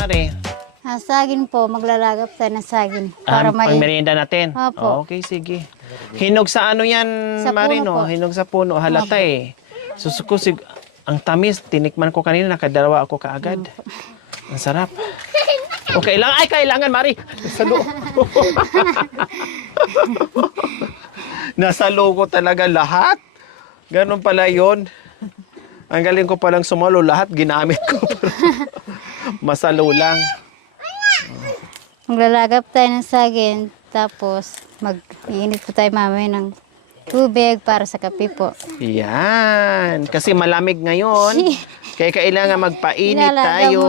Mare? Saging po, maglalagap tayo ng saging. Pang merienda natin? Okay, sige. Hinog sa ano yan, Mare, no? Hinog sa puno, halata eh. Susuko, ang tamis, tinikman ko kanina, nakadalawa ako kaagad. Ang sarap. O, kailangan, Mare. Nasa loob. Nasa loob ko talaga lahat. Ganun pala yun. Ang galing ko palang sumalo, lahat ginamit ko. Masalo lang. Maglalagap tayo ng saging, tapos mag-init po tayo mamaya ng tubig para sa kape po. Yan. Kasi malamig ngayon. Kaya kailangan magpainit tayo.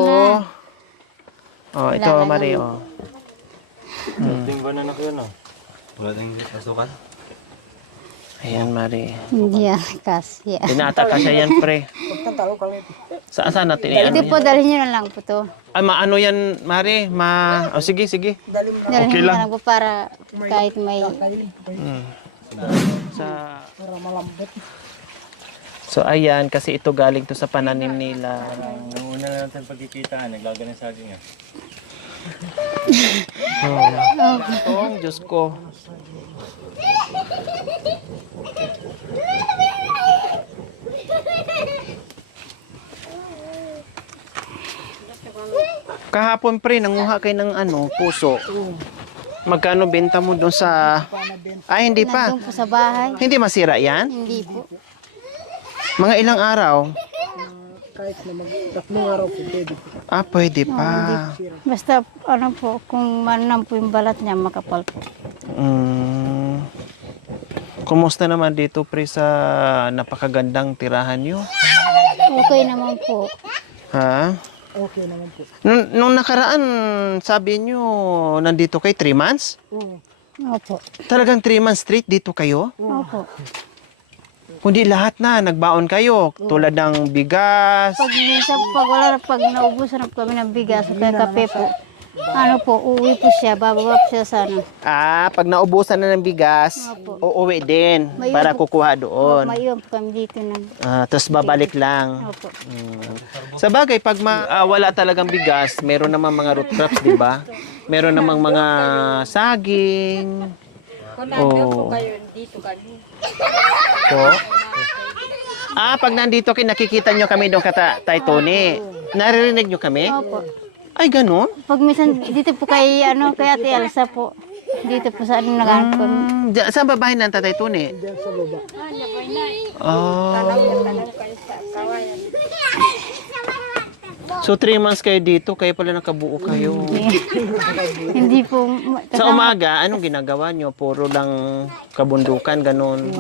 Oh, ito, Mare, oh. Ting banana ko yan, oh. Wala tayong kasukan. Ayan, Mare. Yeah, Tinata ka siya yan, pre. Saan natin ano yan? Dalhin nyo na lang po ito. Maano yan, Mare? Oh, sige. Okay lang. Para kahit may... Para malambot. So, ayan. Kasi ito galing to sa pananim nila. Nanguna lang natin pagkikitaan. Naglaga ng saging, eh. Ang gatong, Diyos ko. Kahapon, pre, nanguha kayo ng puso. Magkano benta mo doon sa... Ay, hindi pa. Hindi masira yan? Mga ilang araw? Kahit na mag-tatlong araw po pwede. Pwede pa. Basta, ano po, kung manang po yung balat niya, makapal. Kumusta naman dito, pre, sa napakagandang tirahan nyo? Okay naman po. Ha? Okay naman po. Nung nakaraan, sabi nyo, nandito kayo 3 months? Oo. Talagang 3 months straight dito kayo? Oo. Kundi lahat na, nagbaon kayo. Tulad ng bigas. Pag naubusan ng pag ng bigas, kape po. Ano po, uwi po siya, babawak siya sa akin. Pag naubusan na ng bigas, uuwi din para kukuha doon. Ayok kami dito. Tapos babalik lang. Sa bagay, pag wala talagang bigas, meron namang mga root crops, di ba? Meron namang mga saging. Oh. Po. Pag nandito kayo, nakikita nyo kami doon Tay Tony. Naririnig nyo kami? Ay, ganun? Pag minsan, dito po kay, kaya Tiasa po. Dito po sa amin. Saan babahin ng Tatay Tony? Diyan sa baba. So 3 months kayo dito, kayo pala nakabuo kayo. Sa umaga, anong ginagawa nyo? Puro lang kabundukan, ganun.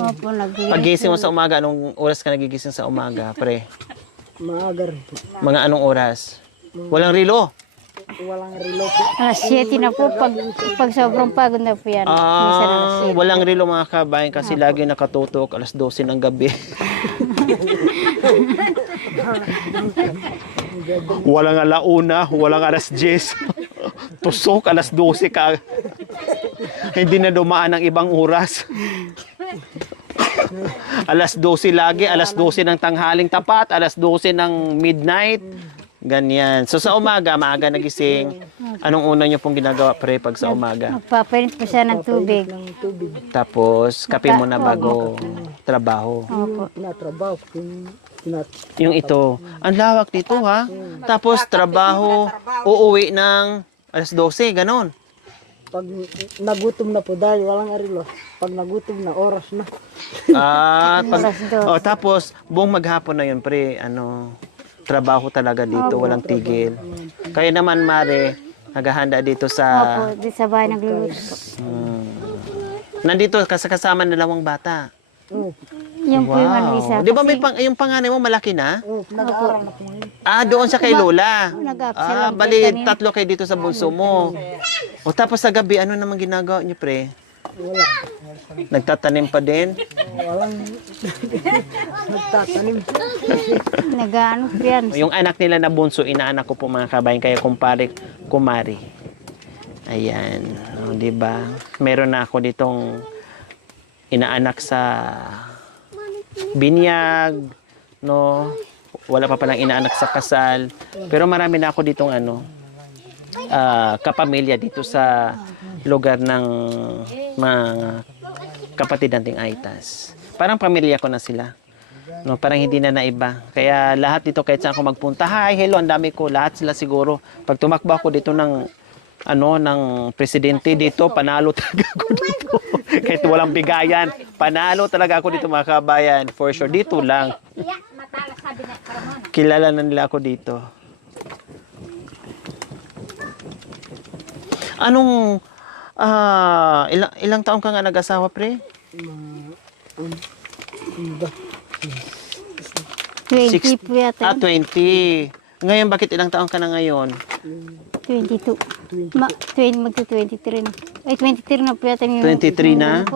Pagising mo sa umaga, anong oras ka nagigising sa umaga, pre? Maagar. Mga anong oras? Walang relo? Walang relo po. May karga po yung cellphone. Walang relo mga kabayan kasi lagi nakatutok 12:00 ng gabi. Walang alauna, walang 10:00. Tusok 12:00 ka. Hindi na dumaan ng ibang oras. 12:00 lagi, 12:00 ng tanghaling tapat, 12:00 ng midnight. Ganyan. So sa umaga, maaga nagising. Anong una nyo pong ginagawa, pre, pag sa umaga? Papainit ng tubig. Tapos, kape muna bago trabaho. Yung tinatrabaho. Yung ito. Ang lawak nito, ha? Tapos, trabaho, uuwi ng 12:00, ganon. Pag nagutom na po dahil walang relo. Pag nagutom na, oras na. Tapos, buong maghapon na yun, pre, trabaho talaga dito, walang tigil. Kaya naman, Mare, naghahanda dito sa... Pagkain. Nandito kasama na 2 bata. Oo. Wow. Di ba yung panganay mo malaki na? Oo, nag-aaral na po ngayon. Doon sa kay Lola. Bali, 3 kayo dito sa bunso mo. Tapos sa gabi, ano naman ginagawa niyo, pre? Wala. Nagtatanim pa din? Walang nagtatanim. Yung anak nila na bunso, inaanak ko po mga kabayan, kaya kumari. Ayan, di ba? Meron na ako ditong inaanak sa binyag, no? Wala pa palang inaanak sa kasal. Pero marami na ako ditong kapamilya dito sa lugar ng mga kapatid nating Aitas. Parang pamilya ko na sila. No, parang hindi na naiba. Kaya lahat dito kahit saan ako magpunta, hi, hello, ang dami ko, lahat sila siguro. Pag tumakbo ako dito ng ng presidente dito, panalo talaga ako dito. Kahit walang bigayan, panalo talaga ako dito mga kabayan. For sure, dito lang. Kilala na nila ako dito. Anong, ilang taon ka nga nag-asawa, pre? Six, 20. Ngayon, bakit ilang taon ka na ngayon? 23. Ay, 23 na po yata yung 23 na?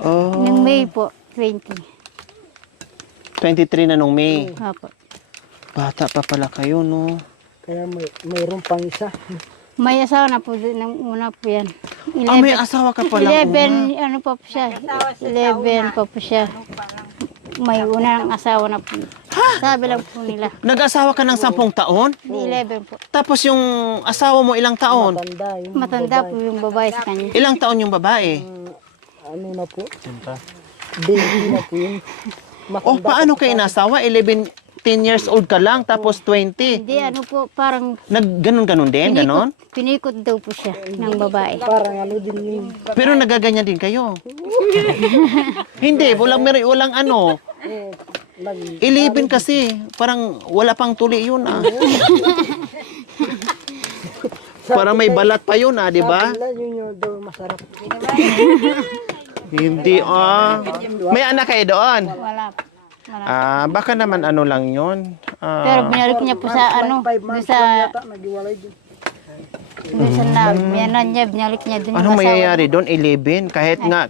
Oh, May po, 20. 23 na nung May. Apo. Bata pa pala kayo, no? Kaya mayroon pang isa. May asawa na po din ng una po yan. Ah, may asawa ka palang una. Ano po po siya? Asawa sa una po po siya. Ano pa lang? May una ng asawa na po. Ha? Sabi lang po nila. Nag-asawa ka ng 10 taon? 11 po. Tapos yung asawa mo ilang taon? Tanda yung Matanda babae. po yung babae sa kanya. Ilang taon yung babae? Ano na po? 20 na po yun. Oh, paano kayo inasawa? 10 years old ka lang, tapos 20. Di ano po, parang Ganon din, ganon? pinikot daw po siya. Ang babae. Parang ano din yung Pero nagaganyan din kayo. Hindi, walang ano. nag 11 kasi, parang wala pang tuli yun ah. Parang may balat pa yun ah, di ba? nila yun yung daw masarap. Hindi ah. May anak kayo doon? Ah, baka naman ano lang yun. 4 months lang, 5 months lang yata naghiwalay din. Anong mayayari doon? 11? Kahit nga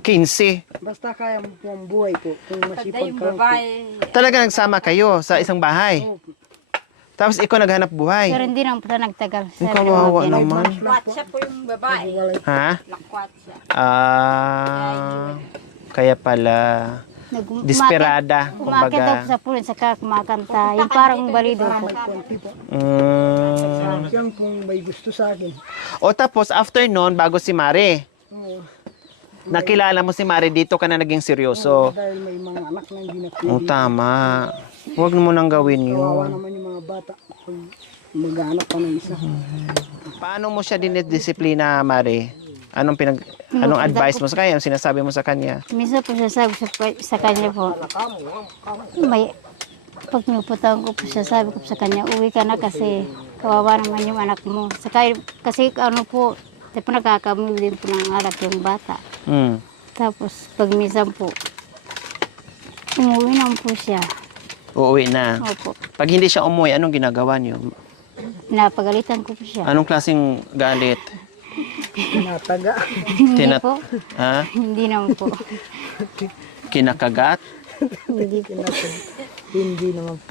15. Basta kaya mo po ang buhay po kung masipag ka lang po. Talaga nagsama kayo sa isang bahay. Oh, Tapos ikaw naghanap buhay. Pero hindi naman po siya nagtagal. Ang kawawa naman. lang po. Siya po yung babae. Naghiwalay. Ha? Lakwat siya. Ah, kaya pala. Desperada, kumbaga. Siya po rin sa kumakanta. Yung parang balita. Para may konti po. Mm. Siyang pong may gusto sa akin. O tapos, after nun, bago si Mare, Oo. nakilala mo si Mare, dito ka na naging seryoso. Dahil may mga anak na hindi na O pwede. tama. Huwag mo nang gawin Kawawa yun. naman yung mga bata. Pag mag-anak pa ng isa. Paano mo siya dinidisiplina, Mare? Anong advice mo sa kanya? Anong sinasabi mo sa kanya? Minsan po siya sabi sa kanya po. May- Pag nagputang ko po siya sabi ko sa kanya, uwi ka na kasi kawawa naman yung anak mo. Kasi ano po, nakakakamil din po ng harap yung bata. Hmm. Tapos pag minsan po, umuwi po siya. Uuwi na. Pag hindi siya umuwi, anong ginagawa niyo? Pinapagalitan po siya. Anong klaseng galit? Tinataga. Ha? Hindi naman po. Kinakagat? Tinataga. Hindi naman po.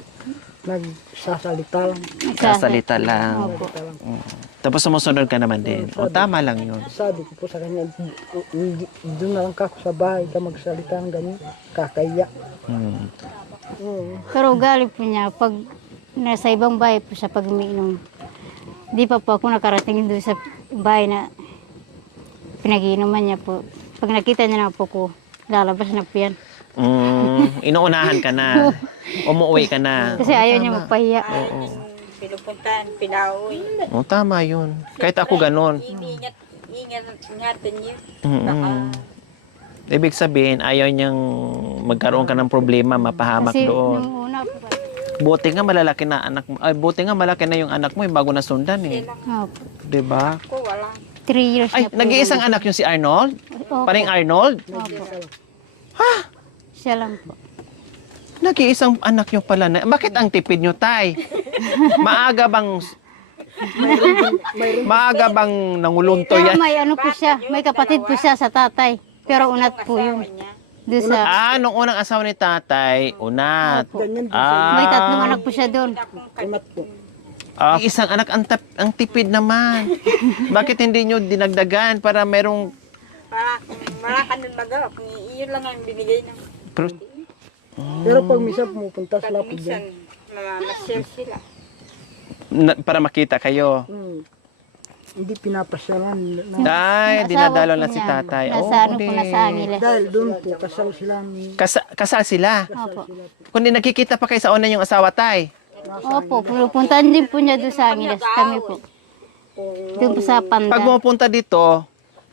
Nagsasalita lang. Nasalita lang. Salita lang. Tapos sumusunod ka naman din. O tama lang yun. Sabi ko po sa kanya, doon na lang kako sa bahay ka magsalita ng ganyan. Kakaya. Hmm. Pero ugali po niya, pag nasa ibang bahay po siya, pag hindi pa po ako nakarating doon sa bahay na pinag-iinuman niya po. Pag nakita niya na po ko, lalabas na po yan. Inuunahan ka na. Umuwi ka na. Kasi O ayaw niya tama. mapahiya. Oo. Sinupuntahan, pinauwi. O tama yun. Kahit ako ganun. Ingatan niyo. Ibig sabihin, ayaw niyang magkaroon ka ng problema, mapahamak doon. Buti nga malalaki na anak mo. Ay, buti nga malaki na yung anak mo, bago nasundan eh. 'Di ba? Ako, walang 3 years. Ay, nag-iisang anak yung si Arnold? Paring Arnold? Siya lang. Nag-iisang anak nyo pala. Bakit ang tipid nyo, tay? Maaga bang maaga bang nangulunto yan? May ano po siya, may kapatid po siya sa tatay. Pero unat yung po. asawa niya. Doon sa, Ah, nung unang asawa ni tatay, unat. Ganyan din Ah, po siya doon. Unat po. isang anak, ang tipid naman. Bakit hindi nyo dinagdagan para merong... Para kung wala kami magawa, kung iyon lang ang binigay niya. Pero pag minsan pumupunta sila po dyan. Minsan, nag-share sila. Para makita kayo. hindi pinapasyalan na. Ay, dinadalaw lang si tatay. Oh, kundi Dahil doon po, kasal sila. kasal sila. Kasal sila po. Kundi nakikita pa kayo sa una yung asawa, tay. Nasa Opo, Angeles. pupuntahan din po niya doon sa Kami Angeles. daw. Kung noon, Sa Pandan. Pag pumunta dito,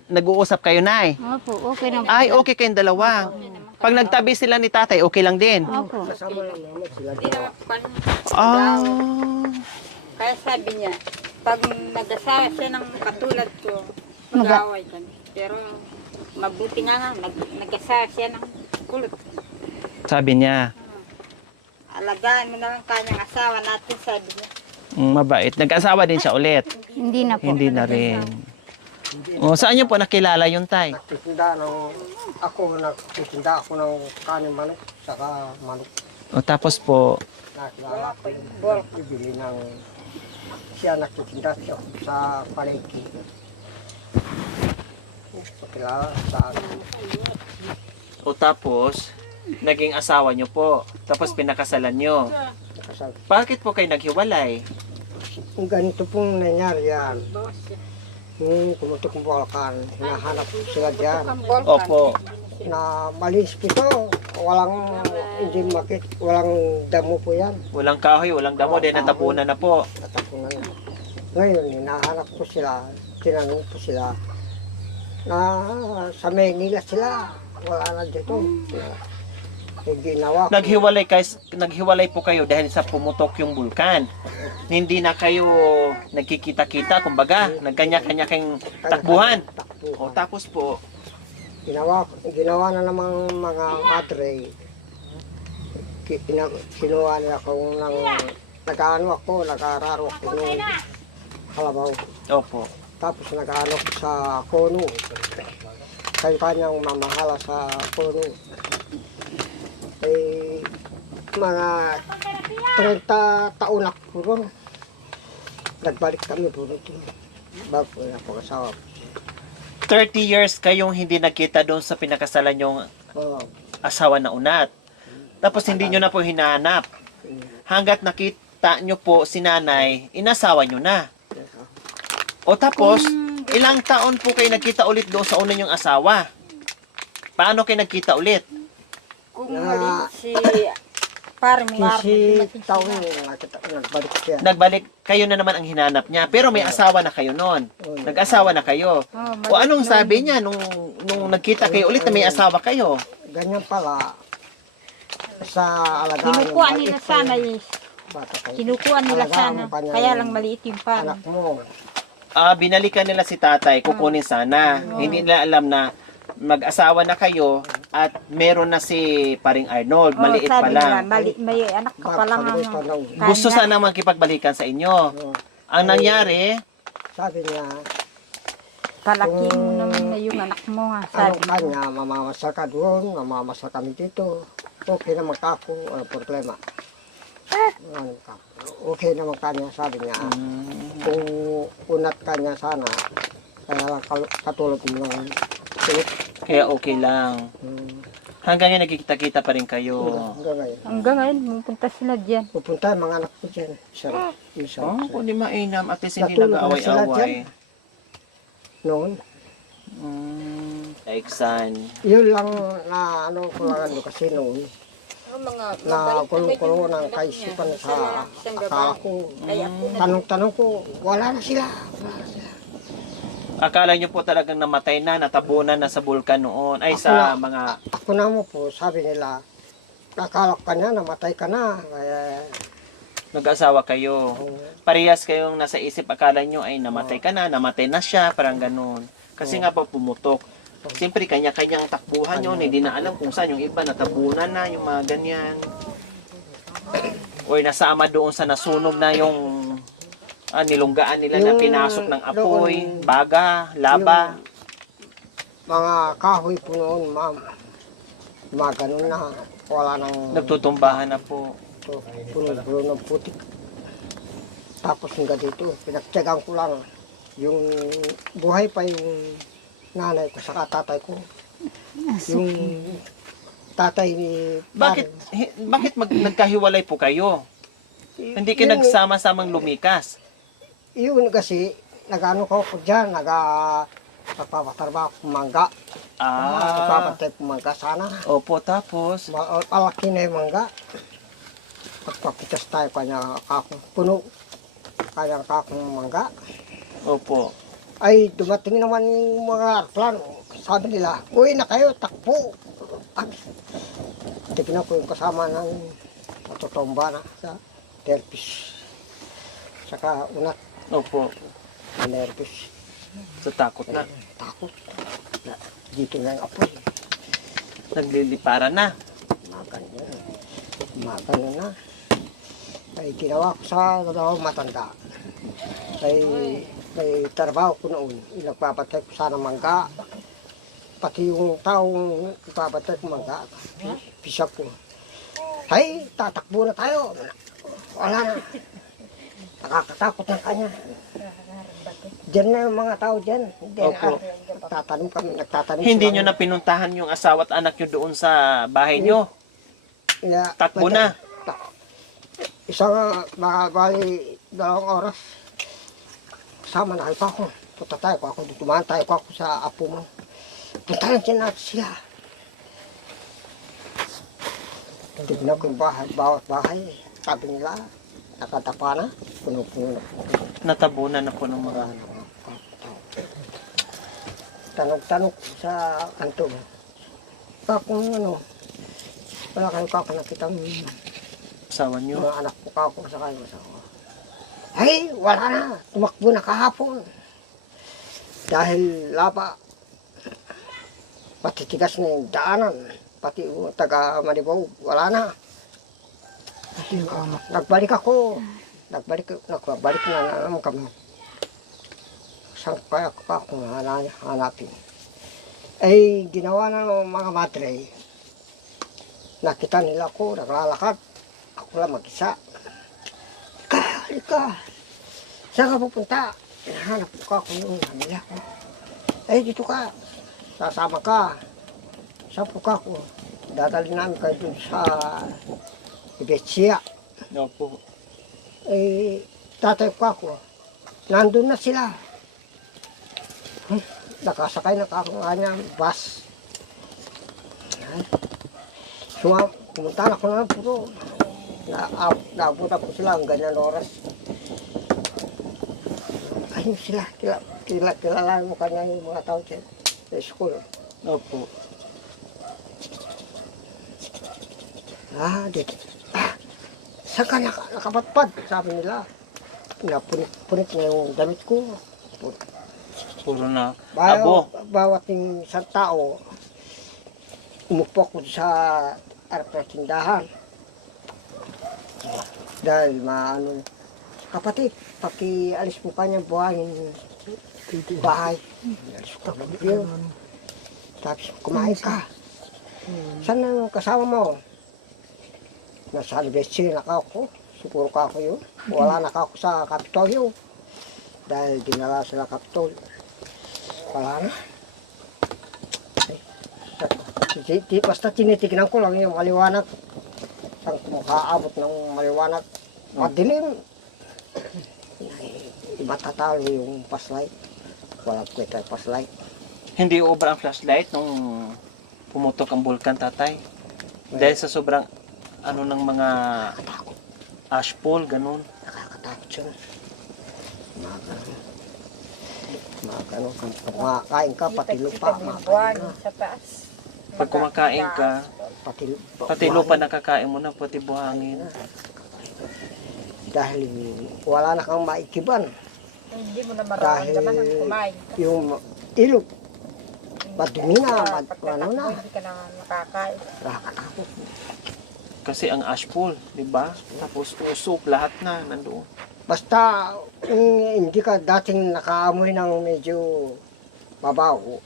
nag-uusap kayo, nay. Okay lang. Ay, okay kayong dalawa. Pag nagtabi sila ni tatay, okay lang din. kasama naman sila dalawa. Ah. Kaya sabi niya, pag nag-asawa siya ng katulad ko, mag-aaway kami. Pero mabuti nga nag-asawa siya ng kulot. Sabi niya, Alagaan mo na lang kanyang asawa natin, sabi niya. mabait. Nag-asawa din siya ulit. Hindi na rin. O, saan niyo po nakilala yung tay? Nagtitinda ako ng kanin manok, saka manok. O, tapos po, Nakilala ko yung ibili ng siya nagtitinda siya sa palengke. Nakilala sa o tapos, naging asawa niyo po. Tapos pinakasalan niyo. kasal. Bakit po kayo naghiwalay? Ganito pong nangyari yan. Nung kumutok ng Balkan, hinahanap sila dyan. Opo. Na malinis po ito. Hindi walang damo po yan. Walang kahoy, walang damo, Walang din natabunan na po. Natapunan na. Ngayon, hinahanap ko sila. Tinanong ko sila na sa Maynila sila. Wala na dito. Ginawa ko. Naghiwalay po kayo dahil sa pumutok yung bulkan. Hindi na kayo nagkikita-kita, kumbaga, nagkanya-kanya kayong takbuhan. O tapos po, Ginawa na namang mga madre. Kinuha niya ako nag-araro ako nung kalabaw. opo. Tapos nag-ano ko sa kono. Kayo kanyang mamahala sa kono. Eh, mga 30 taon na po ron. Nagbalik kami po rito. Bago na pag-asawa ko. 30 years kayong hindi nagkita doon sa pinakasalan yung Oh, asawa na unat. Tapos hindi nyo na po hinahanap. Hanggat nakita nyo po si nanay, inasawa nyo na. O tapos, ilang taon po kayo nagkita ulit doon sa una yung asawa? Paano kayo nagkita ulit? Kung Na- si parang 15 taon nagbalik siya. Nagbalik, kayo na naman ang hinanap niya. Pero may asawa na kayo noon. Nag-asawa na kayo. O anong sabi niya nung nagkita kayo ulit na may asawa kayo? Ganyan pala. Sa alagaan yung kinukuha maliit nila pa sana yan. Bata pa yan. kinukuha nila Alagaan sana. mo pa niya Kaya yung lang maliit yung parang. anak mo. Binalikan nila si tatay, kukunin sana. Hindi nila alam na mag-asawa na kayo at meron na si paring Arnold, maliit pa lang. May anak pa Bag, lang. sanggol pa daw. Gusto sana makipagbalikan sa inyo. Oh, Ang nangyari, sabi niya, Palakihin kung mo na yung anak mo. anong kanya, mamamasal ka doon, mamamasal kami dito. Okay naman ka ako, walang problema. Okay naman kanya, sabi niya. Kung unat kanya sana, kaya lang katulad mo ng sulit. kaya okay lang. Hanggang ngayon nagkikita-kita pa rin kayo. Hanggang ngayon. Hanggang ngayon, pupunta sila dyan. Pupunta yung mga anak ko dyan. Isa. Oh, kung di mainam, at least hindi Natulog na sila nag-away-away. Noon. Like son. Yun lang na ano ko lang ano kasi noon. Mga Na kulong-kulong ng kaisipan sa akala ko. Tanong-tanong ko, wala na sila. Wala na sila. Akala nyo po talagang namatay na, natabunan na sa bulkan noon. Ay, Ako sa na- mga... Ako na mo po, sabi nila, akala ko na, namatay ka na. Kaya, Nag-asawa kayo. oh, Parehas kayong nasa isip, akala nyo ay namatay ka na, namatay na siya, parang ganun. Kasi nga pa pumutok. Siyempre, kanya-kanyang takbuhan yun, hindi na alam kung saan. Yung iba, natabunan na, yung mga ganyan. Or nasama doon sa nasunog na yung nilunggaan nila na Yung pinasok ng apoy, noon, baga, laba. mga kahoy po noon, ma'am. Mga ganun na. Wala nang Nagtutumbahan na po. puno-puno ng putik. Tapos hanggang dito, pinagtyagaan ko lang. Yung buhay pa yung nanay ko sa tatay ko. Yung tatay ni Bakit nagkahiwalay po kayo? Hindi kayo Yun- nagsama-samang lumikas. Yun kasi, nag-ano ko dyan, nagpapatrabaho ko mangga. Nagpapantay ko mangga sana. Opo, tapos? Malaki na yung mangga. Pagpapitas tayo kanya kakong puno. Kaya kakong mangga. Opo. Ay, dumating naman yung mga aeroplano. Sabi nila, uwi na kayo, takpo. Tignan ko yung kasama ng natutomba na sa terpis. Saka unat Opo. na nerpis. Sa takot na. Takot. Dito na yung apoy. Nagliliparan na. Kumakan na. Ay, ginawa ko sa dalawang matanda. May trabaho ko noon. Nagpapatay ko sana mangga. Pati yung taong nagpapatay ko mangga. Pisa ko. Ay, tatakbo na tayo. Wala na. Nakakatakot na kanya. Diyan na yung mga tao dyan. Opo. Nagtatanim kami. Nagtatanim Hindi sila. nyo na pinuntahan yung asawa at anak nyo doon sa bahay nyo. Kaya, Takbo na. Isang bali 2 oras. Sama na kayo pa ako. Punta tayo ko ako. Dumaan tayo ko ako sa apo mo. Punta lang dyan natin sila. Tignan ko yung bahay, bawat bahay. Tabi nila, nakatapa na. Puno-puno na po. Natabunan na po ng mga... Mga nakakataw. Tanong-tanong ko sa anto. Kakong ano, wala kayo kakong nakitang asawa nyo. mga anak ko kakong sa kayo asawa. Ay, wala na. Tumakbo na kahapon. Dahil laba, patitigas na yung daanan. Pati yung taga Manibaw, wala na. Ay, nagbalik ako. Nagbalik na naman kami. Saan kaya ko akong hanapin? Ay, ginawa na ng mga madre. Nakita nila ako, naglalakad. Ako lang mag-isa. Halika. Saan ka pupunta? Hinahanap ko ako yung pamilya ko. Ay, dito ka. Sasama ka. Saan po ka ako? Dadali namin kayo doon sa Ibetsia. Opo. Eh, tatay ko ako. Nandun na sila. Nakasakay na kanya bus. Ay. Pumunta na ako na ng puro. Naabutan ko sila ang ganyan oras. Ayun sila. Kilala mo kanya yung mga tao sa school. Opo. Dito. Saan ka nakapatpad? Sabi nila. Punit na yung damit ko. Puro na abo. Bawat yung isang tao, umupo ko sa harap ng tindahan. Dahil maano, kapatid, pakialis mo kanyang buhangin bahay. Alis ko na po yun. Tapos kumain ka. Saan na yung kasama mo? Nasa Alvestre na ako. Siguro ka ako yun. Wala na ako sa Kapitolyo. Dahil dinala sila Kapitolyo. Wala na. Ay, basta tinitignan ko lang yung maliwanag. Saan kumakaabot ng maliwanag. Madilim. Matatalo yung flashlight. Walang kwenta yung flashlight. Hindi obra ang flashlight nung pumutok ang bulkan, tatay. Dahil sa sobrang ano ng mga Nakatakot. ashfall, ganun. Nakakatakot yun. Mga ganun. Mga ganun. Kumakain ka, pati lupa, makain na. Sa taas. Pag kumakain ka, pati lupa nakakain mo na, pati buhangin. Kakain. Dahil wala na kang maikiban. Hindi mo na maramdaman Dahil ng kumain. yung ilog, madumi na, ano na. Hindi ka na makakain. Nakakatakot. Kasi ang ashfall, di ba? Tapos usok, lahat na nandoon. Basta hindi ka dating nakaamoy ng medyo mabaho,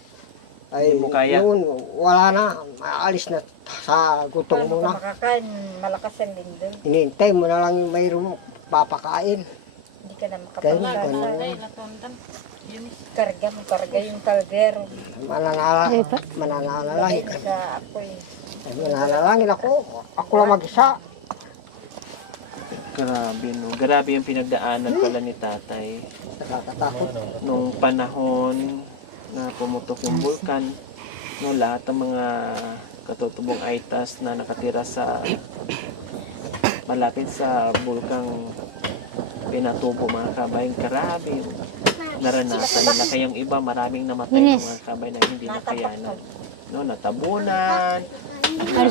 ay Hindi mo kaya. noon wala na, maalis na sa gutong mo na. Makakain, malakas ang lindol. Inintay mo na lang yung mayroong papakain. Hindi ka na Ganyan, makakain. ganyan. Yun is karga yung kaldero. Mananalangin ka. Sa apoy. Ay, mananalangin ako. Ako lang mag-isa. Grabe, no? Grabe yung pinagdaanan pala ni tatay. Nakakatakot. Nung panahon na pumutok yung bulkan, no, lahat ng mga katutubong Aitas na nakatira sa malapit sa bulkang Pinatubo, mga kabay, grabe yung naranasan nila. Kaya yung iba, maraming namatay ng mga kabay na hindi nakayanan. No, natabunan, na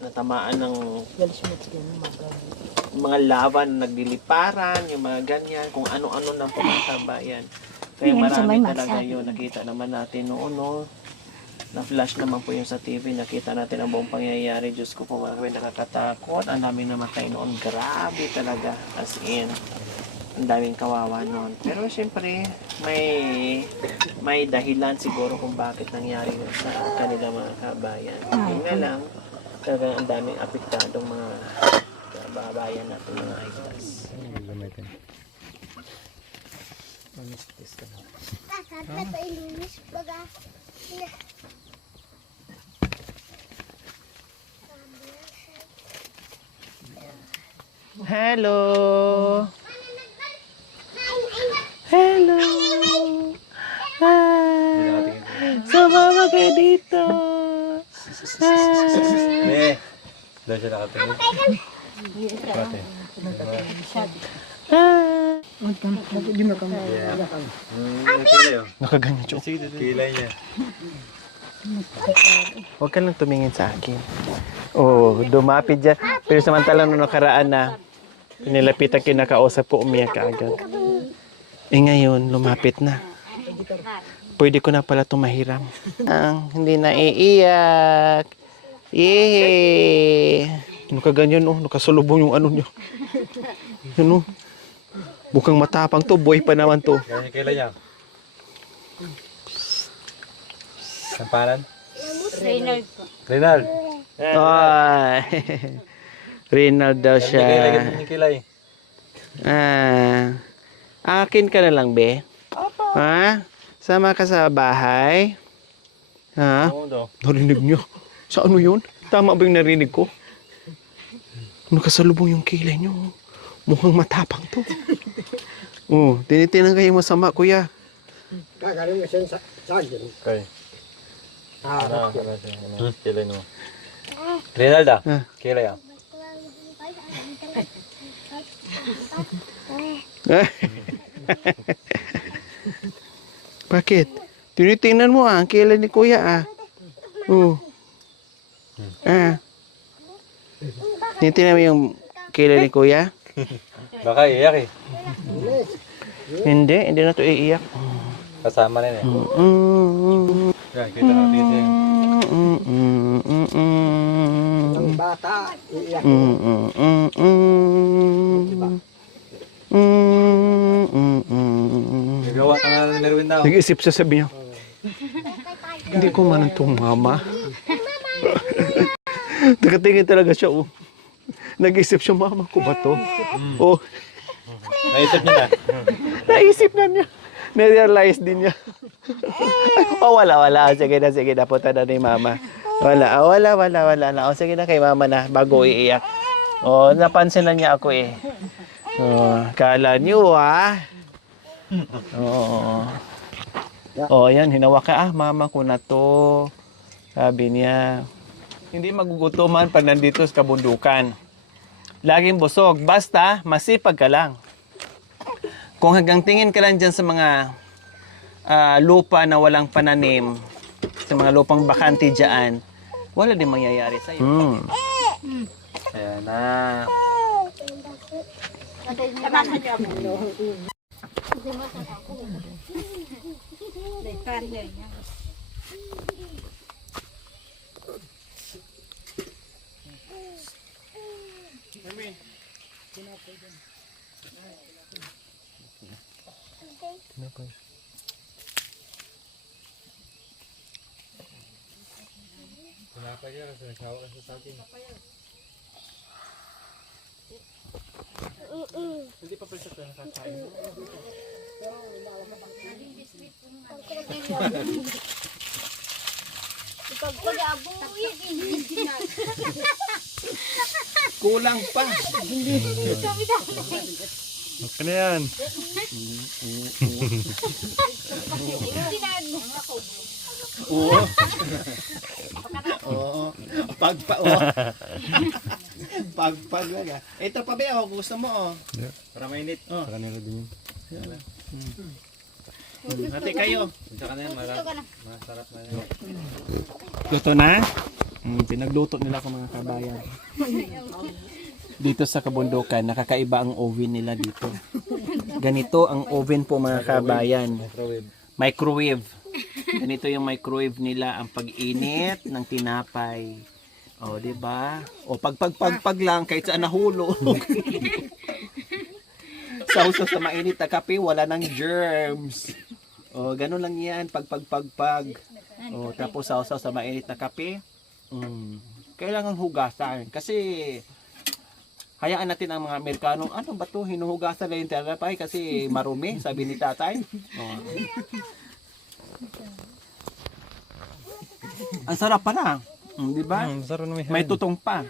natamaan ng mga lava na nagdiliparan, yung mga ganyan, kung ano-ano ng mga kabayan. Kaya marami talaga yun. Nakita naman natin noon, no? Na-flash naman po yun sa TV. Nakita natin ang buong pangyayari. Diyos ko po, mga kabayan, nakakatakot. Ang daming namatay noon. Grabe talaga. As in, ang daming kawawa noon. Pero siyempre, may dahilan siguro kung bakit nangyari yun sa kanila mga kabayan. Yun nga lang, talagang ang daming apektadong mga kababayan natin, mga Aitas. Hello! Hello! Hi! Sumama kayo dito! Hi! Doon siya nakatingin. Hi! Kilay oh. Nakaganyan siya. Kilay niya. Huwag ka lang tumingin sa akin. Oo, dumapit dyan. Pero samantalang nung nakaraan na pinilapitan kinakausap ko, umiyak ka agad. Eh ngayon, lumapit na. Pwede ko na pala tumahiram. Hindi na iiyak. Yehey! Nakaganyan, oh. Nakasalubong yung ano niya. Yan, oh. Mukhang matapang to. Boy pa naman to. Ganyan kilay niya. Ang pangalan? Reynald po. Rinald. Ay. Rinald daw siya. Ganyan yung kilay. Akin ka na lang, be. Ha? Sama ka sa bahay? Ha? Oo daw. Narinig niyo? Sa ano yun? Tama ba yung narinig ko? Nakasalubong yung kilay niyo. Mukhang matapang to. Oh, tinitingnan kayo masama, kuya. Kagaling mo siya sa akin. Okay. Harap yun. Kilay niya. Rinald ah. Ah. Kilay ah. Bakit? Tinitingnan mo ang kilay ni kuya ah. Oh. Tinitingnan mo yung kilay ni kuya? Baka iyak eh. Hindi na to iiyak. Kasama na yun eh. Yeah, kita natin siya. Yung bata, iiyak. Nagawa ka nga ng Merwin daw. Nag-isip siya, sabi niya, hindi ko man itong mama. Nakatingin talaga siya, oh. Nag-isip siya, mama ko ba to? Oh, Naisip niya na. naisip na niya. Na-realize din niya. Oh, wala. Sige na, punta na ni mama. Wala na. Oh, sige na kay mama na, bago iiyak. Oh, napansin na niya ako eh. Oh, kala niyo Oo. Oh, ayan, hinawa ka. Mama ko na to. Sabi niya. Hindi magugutuman pag nandito sa kabundukan. Laging busog. Basta, masipag ka lang. Kung hanggang tingin ka lang dyan sa mga lupa na walang pananim, sa mga lupang bakanti dyan, wala din mangyayari sa'yo. Ayan na. Tamasan niyo ako. Karne niya. Kenapa dia kasi nagsawa kasi sa atin? Hindi pa pala siya nakakain. Kulang pa. Ano yan? Oo. Oo. Oh. Pagpag lang ah. Ito pa ba, oh, gusto mo oh. Para mainit. Oh. Sa kanila din yun. Hati kayo. Sa kanila, masarap na yun. Luto na? Pinagluto nila ko mga kabayan. Dito sa kabundukan, nakakaiba ang oven nila dito. Ganito ang oven po mga kabayan. Microwave. Microwave. Ganito yung microwave nila ang pag-init ng tinapay. O, di ba? O pag lang kahit saan nahulog. Sausaw sa mainit na kape, wala nang germs. O, ganun lang yan. Pag. O, tapos sausaw sa mainit na kape. Kailangan hugasan. Kasi, hayaan natin ang mga Amerikano, ano ba to? Hinuhugasan na yung tinapay kasi marumi, sabi ni tatay. O. Ang sarap pa na. Di ba? Masarap na May tutong pa.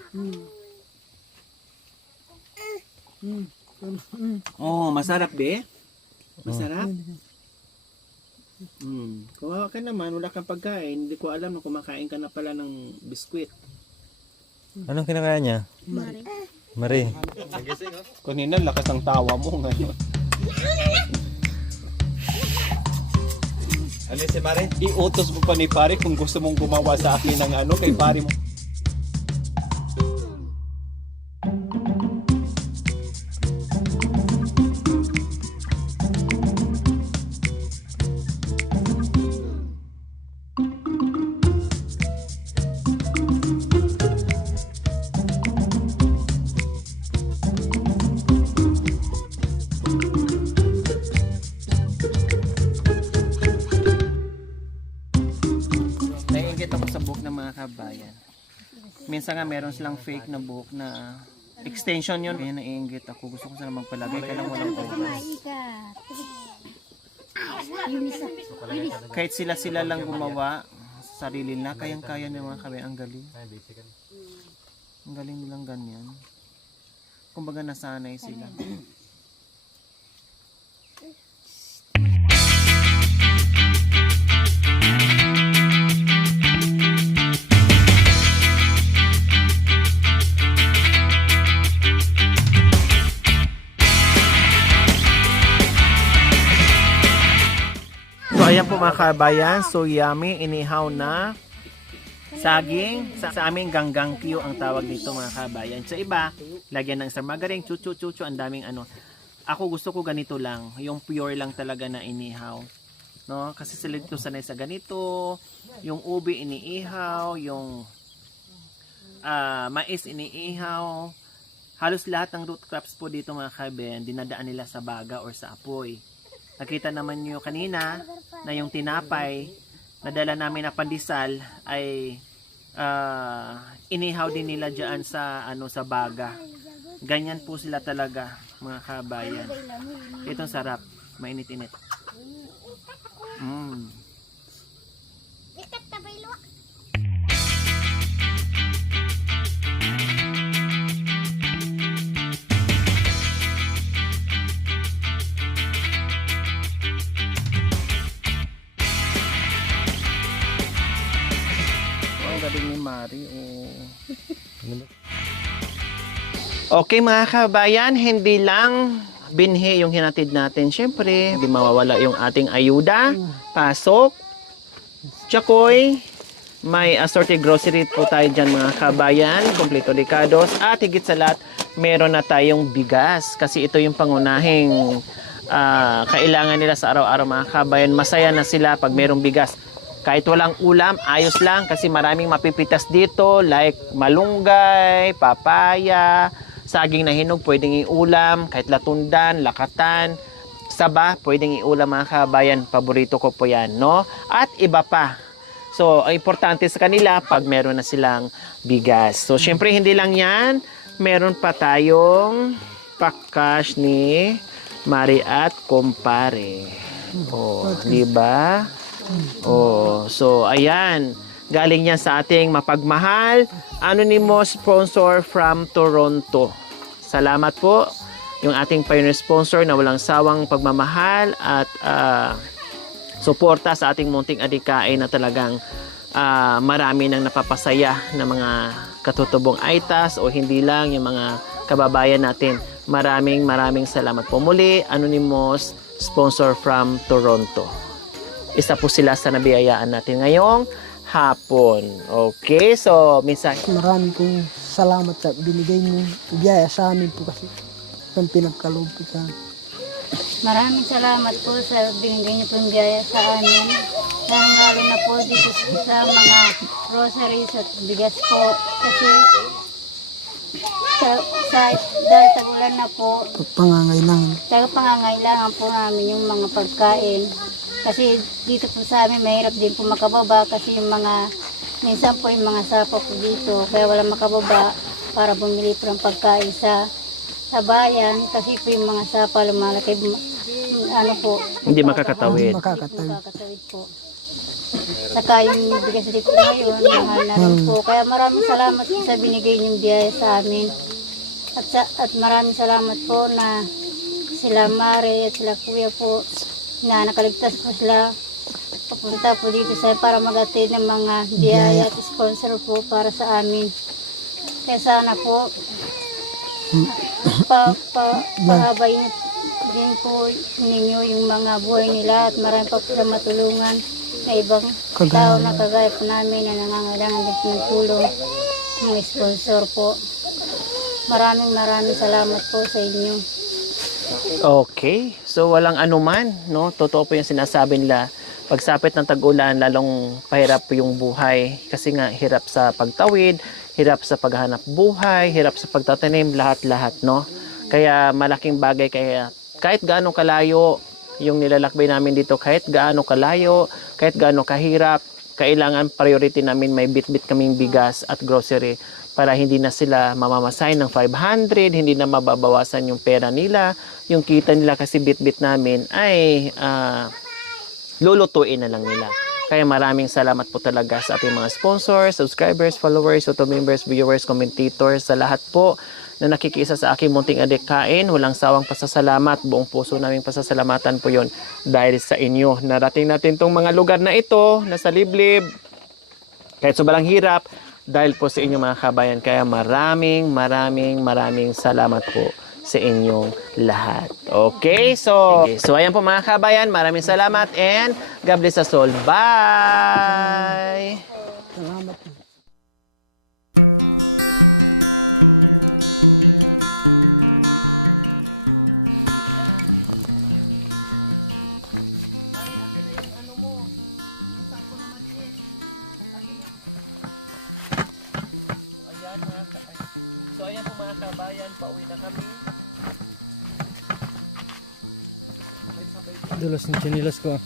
Oh, masarap be. Masarap. Kawawa ka naman, wala kang pagkain. Hindi ko alam na kumakain ka na pala ng biskwit. Anong kinakain niya? Mari. Kanina, lakas ang tawa mo ngayon. Ano si Mari? Iutos mo pa ni pare kung gusto mong gumawa sa akin ng ano kay pare mo. Naiingit ako sa buhok ng mga kabayan. Minsan nga meron silang fake na buhok na extension yun. Ayan, naiingit ako. Gusto ko sana magpalagay. Kailangan walang oras. Kahit sila lang gumawa sa sarili na, kayang-kaya ng mga kabayan. Ang galing. Ang galing nilang ganyan. Kumbaga nasanay sila. So ayan po mga kabayan, so yummy, inihaw na saging. Sa amin ganggangkyo ang tawag nito mga kabayan. Sa iba, lagyan ng sarmagaring, chuchu, ang daming ano. Ako gusto ko ganito lang, yung pure lang talaga na inihaw. No? Kasi sila dito sanay sa ganito, yung ubi iniihaw, yung mais iniihaw. Halos lahat ng root crops po dito mga kabayan, dinadaan nila sa baga or sa apoy. Nakita naman nyo kanina na yung tinapay na dala namin na pandesal ay inihaw din nila dyan sa, sa baga. Ganyan po sila talaga mga kabayan. Itong sarap. Mainit-init. Galing ni Mari. Okay mga kabayan, hindi lang binhi yung hinatid natin. Siyempre, hindi mawawala yung ating ayuda, pasok, tsakoy, may assorted grocery po tayo dyan mga kabayan, kompleto licados, at higit sa lahat, meron na tayong bigas. Kasi ito yung pangunahing kailangan nila sa araw-araw mga kabayan. Masaya na sila pag merong bigas. Kahit walang ulam, ayos lang kasi maraming mapipitas dito like malunggay, papaya, saging na hinog, pwedeng iulam, kahit latundan, lakatan, saba, pwedeng iulam mga kabayan. Paborito ko po yan, no? At iba pa. So, ang importante sa kanila pag meron na silang bigas. So, syempre hindi lang yan. Meron pa tayong packcash ni Mari at Kumpare. Oh, di ba? Oh, so ayan, galing yan sa ating mapagmahal anonymous sponsor from Toronto. Salamat po yung ating pioneer sponsor na walang sawang pagmamahal at suporta sa ating munting adikain na talagang marami nang napapasaya na mga katutubong Aitas o hindi lang yung mga kababayan natin. Maraming salamat po muli. Anonymous sponsor from Toronto. Isa po sila sa nabiyayaan natin ngayong hapon. Okay, so mensahe. Salamat sa binigay niyo biyaya sa amin po. Pag pinagkalungkutan. Maraming salamat po sa binigay niyo pong biyaya sa amin. Lalo na po dito sa mga groceries at bigas po. Kasi dahil tagulan na po, pangangailangan po namin yung mga pagkain. Kasi dito po sa amin, mahirap din po makababa kasi yung mga, minsan po yung mga sapa po dito, kaya wala makababa para bumili po ng pagkain sa bayan. Kasi po yung mga sapa lumalaki, ano po, Hindi makakatawid. Hindi po makakatawid po. Saka yung bigas dito ngayon, mahal na rin po. Kaya maraming salamat po sa binigay niyong biyaya sa amin. At maraming salamat po na sila Mare at sila Kuya po na nakaligtas po sila papunta po dito para mag-attend ng mga biyaya at sponsor po para sa amin. Kaya sana po pahabay niyo din po ninyo yung mga buhay nila at marami pa po sila matulungan na ibang tao na kagaya po namin na nangangailangan din ng tulong ng sponsor po. Maraming salamat po sa inyo. Okay. So walang anuman, no? Totoo po yung sinasabi nila. Pagsapit ng tag-ulan, lalong pahirap po yung buhay. Kasi nga, hirap sa pagtawid, hirap sa paghahanap buhay, hirap sa pagtatanim, lahat-lahat, no? Kaya malaking bagay, kaya kahit gaano kalayo yung nilalakbay namin dito, kahit gaano kalayo, kahit gaano kahirap, kailangan priority namin may bit-bit kaming bigas at grocery para hindi na sila mamamasay ng 500, hindi na mababawasan yung pera nila, yung kita nila kasi bit-bit namin ay lulutuin na lang nila. Kaya maraming salamat po talaga sa ating mga sponsors, subscribers, followers, auto members, viewers, commentators, sa lahat po na nakikisa sa aking munting adikain. Walang sawang pasasalamat. Buong puso naming pasasalamatan po yon dahil sa inyo. Narating natin tong mga lugar na ito, nasa liblib, kahit sobrang hirap, dahil po sa inyong mga kabayan. Kaya maraming salamat po sa inyong lahat. Okay, so ayan po mga kabayan, maraming salamat and God bless us all. Bye! So ayan po mga kabayan, pauwi na kami. Dulas ng chinilas ko.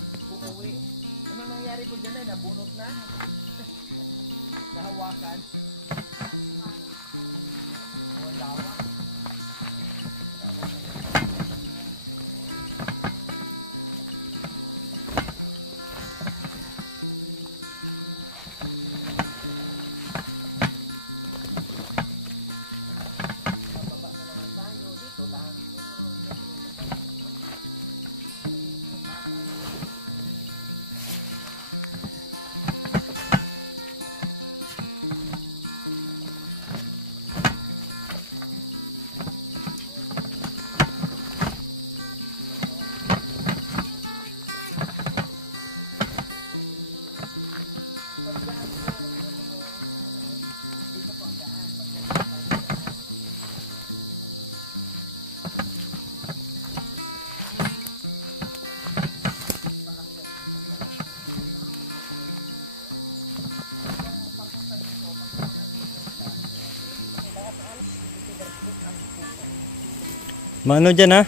Mano dyan ha?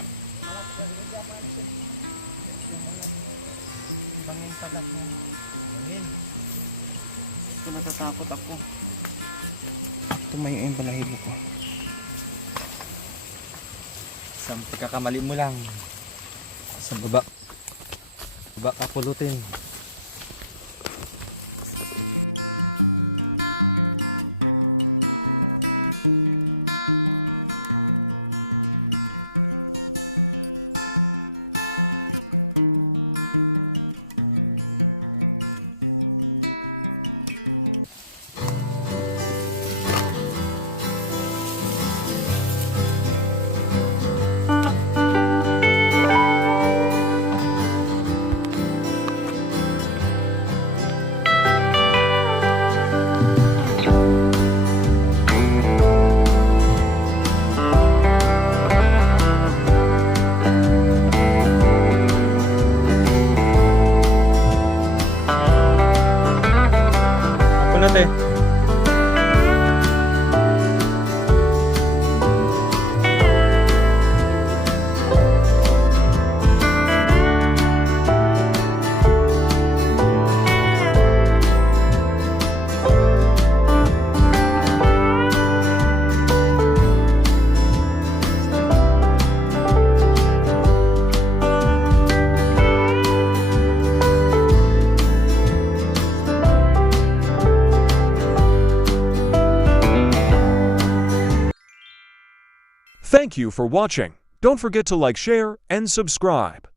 Natatakot ako. Tumayin yung palahibo ko. Sampai kakamali mo lang. Sa baba. Baba kapulutin. Thank you for watching. Don't forget to like, share, and subscribe.